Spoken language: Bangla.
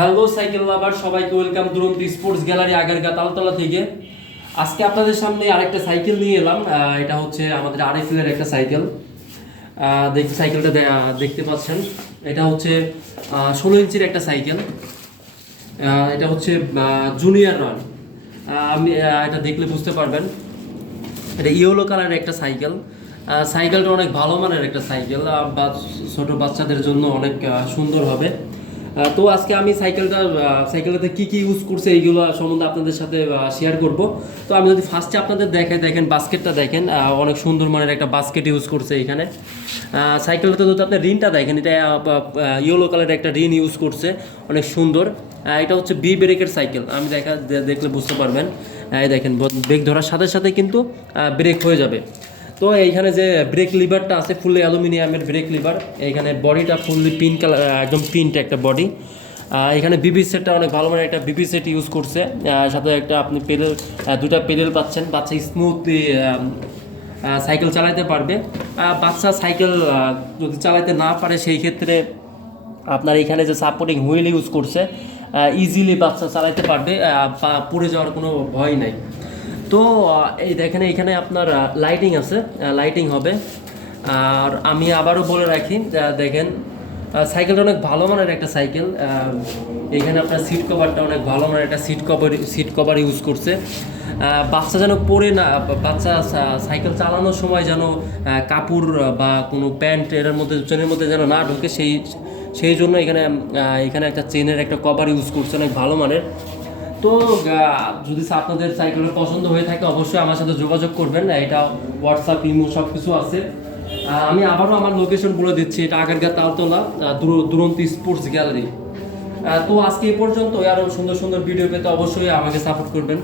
হ্যালো সাইকেল লাভার, সবাইকে ওয়েলকাম দুরন্ত স্পোর্টস গ্যালারি আগারগা তালতলা থেকে। আজকে আপনাদের সামনে আরেকটা সাইকেল নিয়ে এলাম। এটা হচ্ছে আমাদের আরএফএল এর একটা সাইকেল। দেখতে সাইকেলটা দেখতে পাচ্ছেন, এটা হচ্ছে 16 ইঞ্চির একটা সাইকেল। এটা হচ্ছে জুনিয়র রান। আমি এটা দেখলে বুঝতে পারবেন, এটা ইয়েলো কালারের একটা সাইকেল। সাইকেলটা অনেক ভালো মানের একটা সাইকেল, বা ছোট বাচ্চাদের জন্য অনেক সুন্দর হবে। তো আজকে আমি সাইকেলটাতে কি কি ইউজ করছে এইগুলো সম্বন্ধে আপনাদের সাথে শেয়ার করব। তো আমি যদি ফার্স্টে আপনাদের দেখেন বাস্কেটটা দেখেন, অনেক সুন্দর মানের একটা বাস্কেট ইউজ করছে এখানে। সাইকেলটাতে যদি আপনি রিনটা দেখেন, এটা ইয়েলো কালারের একটা রিন ইউজ করছে, অনেক সুন্দর। এটা হচ্ছে বি ব্রেকের সাইকেল। আমি দেখলে বুঝতে পারবেন। এই দেখেন, ব্রেক ধরার সাথে সাথে কিন্তু ব্রেক হয়ে যাবে। তো এইখানে যে ব্রেক লিভারটা আছে, ফুললি অ্যালুমিনিয়ামের ব্রেক লিভার। এইখানে বডিটা ফুললি পিন কালার, একদম পিনটা একটা বডি। এখানে বিবি সেটটা অনেক ভালো মানে একটা বিবি সেট ইউজ করছে। সাথে একটা আপনি পেডেল, দুটা পেডেল পাচ্ছেন। বাচ্চা স্মুথলি সাইকেল চালাতে পারবে। বাচ্চা সাইকেল যদি চালাতে না পারে, সেই ক্ষেত্রে আপনার এখানে যে সাপোর্টিং হুইল ইউজ করছে, ইজিলি বাচ্চা চালাতে পারবে, পড়ে যাওয়ার কোনো ভয় নাই। তো এই দেখেন, এখানে আপনার লাইটিং আছে, লাইটিং হবে। আর আমি আবারও বলে রাখি, দেখেন সাইকেলটা অনেক ভালো মানের একটা সাইকেল। এখানে আপনার সিট কভারটা অনেক ভালো মানের একটা সিট কভার ইউজ করছে। বাচ্চা যেন পরে না, বাচ্চা সাইকেল চালানোর সময় যেন কাপড় বা কোনো প্যান্ট চেনের মধ্যে যেন না ঢোকে, সেই জন্য এখানে একটা চেনের একটা কভার ইউজ করছে, অনেক ভালো মানের। তো যদি আপনাদের সাইকেলের পছন্দ হয়ে থাকে, অবশ্যই আমার সাথে যোগাযোগ করবেন। এটা হোয়াটসঅ্যাপ, ইমো সব কিছু আছে। আমি আবারও আমার লোকেশন বলে দিচ্ছি, এটা আগারগা তালতলা, দুরন্ত স্পোর্টস গ্যালারি। তো আজকে এই পর্যন্ত। আরও সুন্দর সুন্দর ভিডিও পেতে অবশ্যই আমাকে সাপোর্ট করবেন।